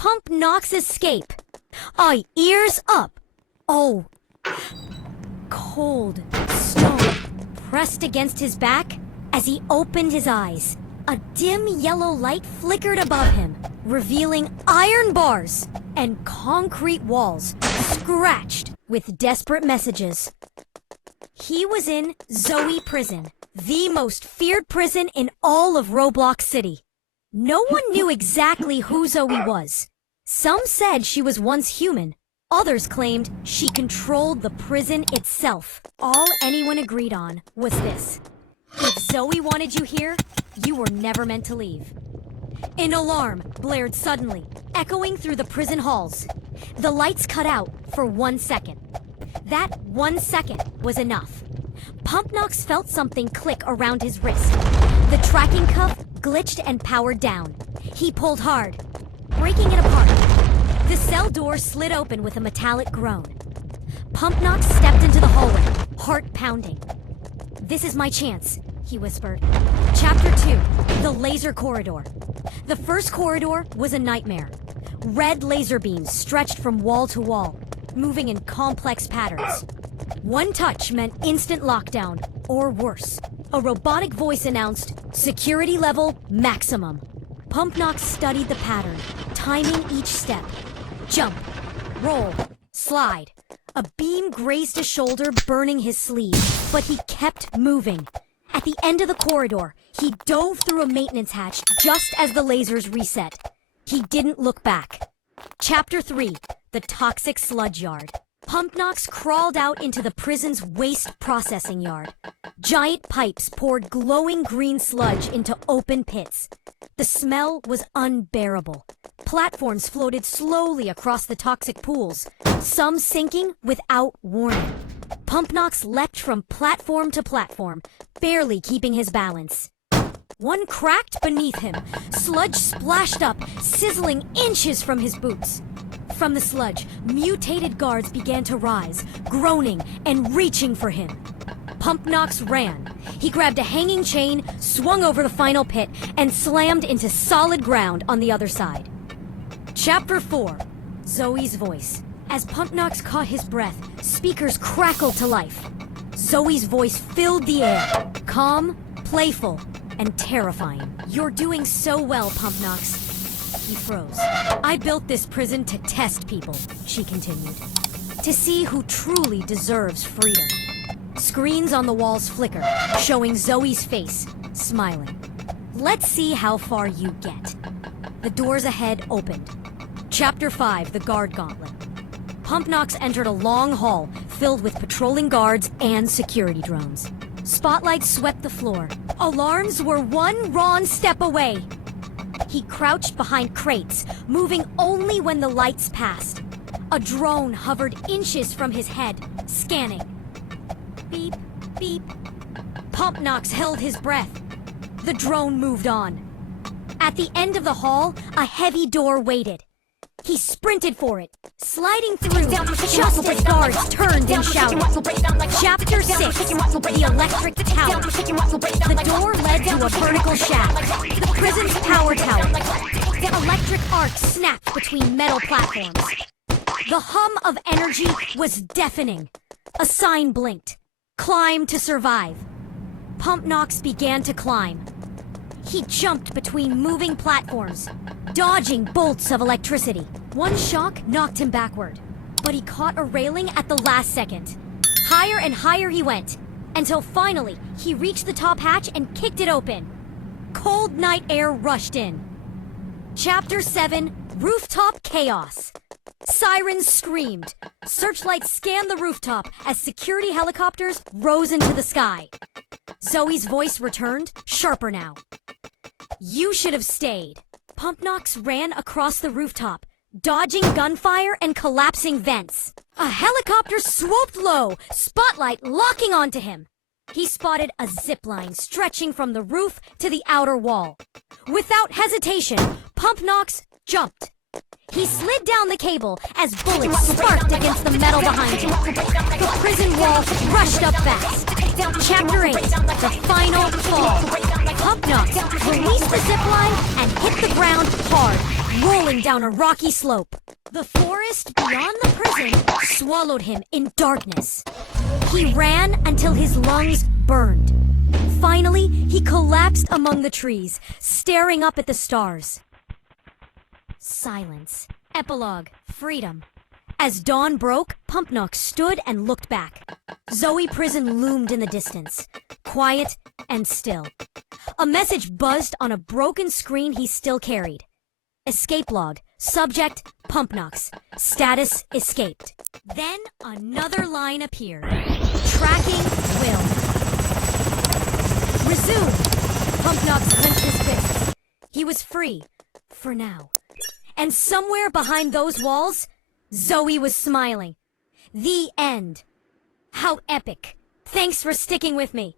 Pumpnox'S escape. Ears up. Oh, cold stone pressed against his back as he opened his eyes. A dim yellow light flickered above him, revealing iron bars and concrete walls scratched with desperate messages. He was in ZOEY Prison, the most feared prison in all of Roblox City. No one knew exactly who ZOEY was. Some said she was once human. Others claimed she controlled the prison itself. All anyone agreed on was this: if ZOEY wanted you here, you were never meant to leave. An alarm blared suddenly, echoing through the prison halls. The lights cut out for 1 second. That 1 second was enough. Pumpnox felt something click around his wrist. The tracking cuff glitched and powered down. He pulled hard, breaking it apart. The cell door slid open with a metallic groan. Pumpnox stepped into the hallway, heart pounding. "This is my chance," he whispered. Chapter 2, The Laser Corridor. The first corridor was a nightmare. Red laser beams stretched from wall to wall, moving in complex patterns. One touch meant instant lockdown, or worse. A robotic voice announced, "Security level maximum." Pumpnox studied the pattern, timing each step. Jump, roll, slide. A beam grazed his shoulder, burning his sleeve, but he kept moving. At the end of the corridor, he dove through a maintenance hatch just as the lasers reset. He didn't look back. Chapter 3, The Toxic Sludge Yard. Pumpnox crawled out into the prison's waste processing yard. Giant pipes poured glowing green sludge into open pits. The smell was unbearable. Platforms floated slowly across the toxic pools, some sinking without warning. Pumpnox leapt from platform to platform, barely keeping his balance. One cracked beneath him. Sludge splashed up, sizzling inches from his boots. From the sludge, mutated guards began to rise, groaning and reaching for him. Pumpnox ran. He grabbed a hanging chain, swung over the final pit, and slammed into solid ground on the other side. Chapter 4, ZOEY's Voice. As Pumpnox caught his breath, speakers crackled to life. ZOEY's voice filled the air, calm, playful, and terrifying. "You're doing so well, Pumpnox." He froze. "I built this prison to test people," she continued, "to see who truly deserves freedom." Screens on the walls flicker, showing ZOEY's face, smiling. "Let's see how far you get." The doors ahead opened. Chapter 5, The Guard Gauntlet. Pumpnox entered a long hall filled with patrolling guards and security drones. Spotlights swept the floor. Alarms were one wrong step away. He crouched behind crates, moving only when the lights passed. A drone hovered inches from his head, scanning. Beep, beep. Pumpnox held his breath. The drone moved on. At the end of the hall, a heavy door waited. He sprinted for it, sliding through just as guards turned and shouted. Chapter 6, The Electric Tower. The door led to a vertical shaft, the prison's power tower. The electric arc snapped between metal platforms. The hum of energy was deafening. A sign blinked. "Climb to survive." Pumpnox began to climb. He jumped between moving platforms, dodging bolts of electricity. One shock knocked him backward, but he caught a railing at the last second. Higher and higher he went, until finally he reached the top hatch and kicked it open. Cold night air rushed in. Chapter 7, Rooftop Chaos. Sirens screamed. Searchlights scanned the rooftop as security helicopters rose into the sky. ZOEY's voice returned, sharper now. "You should have stayed." Pumpnox ran across the rooftop, dodging gunfire and collapsing vents. A helicopter swooped low, spotlight locking onto him. He spotted a zip line stretching from the roof to the outer wall. Without hesitation, Pumpnox jumped. He slid down the cable as bullets sparked against the metal behind him. The prison wall rushed up fast. Chapter 8, The Final Fall. Pumpnox released the zipline and hit the ground hard, rolling down a rocky slope. The forest beyond the prison swallowed him in darkness. He ran until his lungs burned. Finally, he collapsed among the trees, staring up at the stars. Silence. Epilogue. Freedom. As dawn broke, Pumpnox stood and looked back. ZOEY Prison loomed in the distance, quiet and still. A message buzzed on a broken screen he still carried. Escape log. Subject, Pumpnox. Status, escaped. Then another line appeared. Tracking will. Resume. Pumpnox clenched his fists. He was free. For now. And somewhere behind those walls, ZOEY was smiling. The end. How epic. Thanks for sticking with me.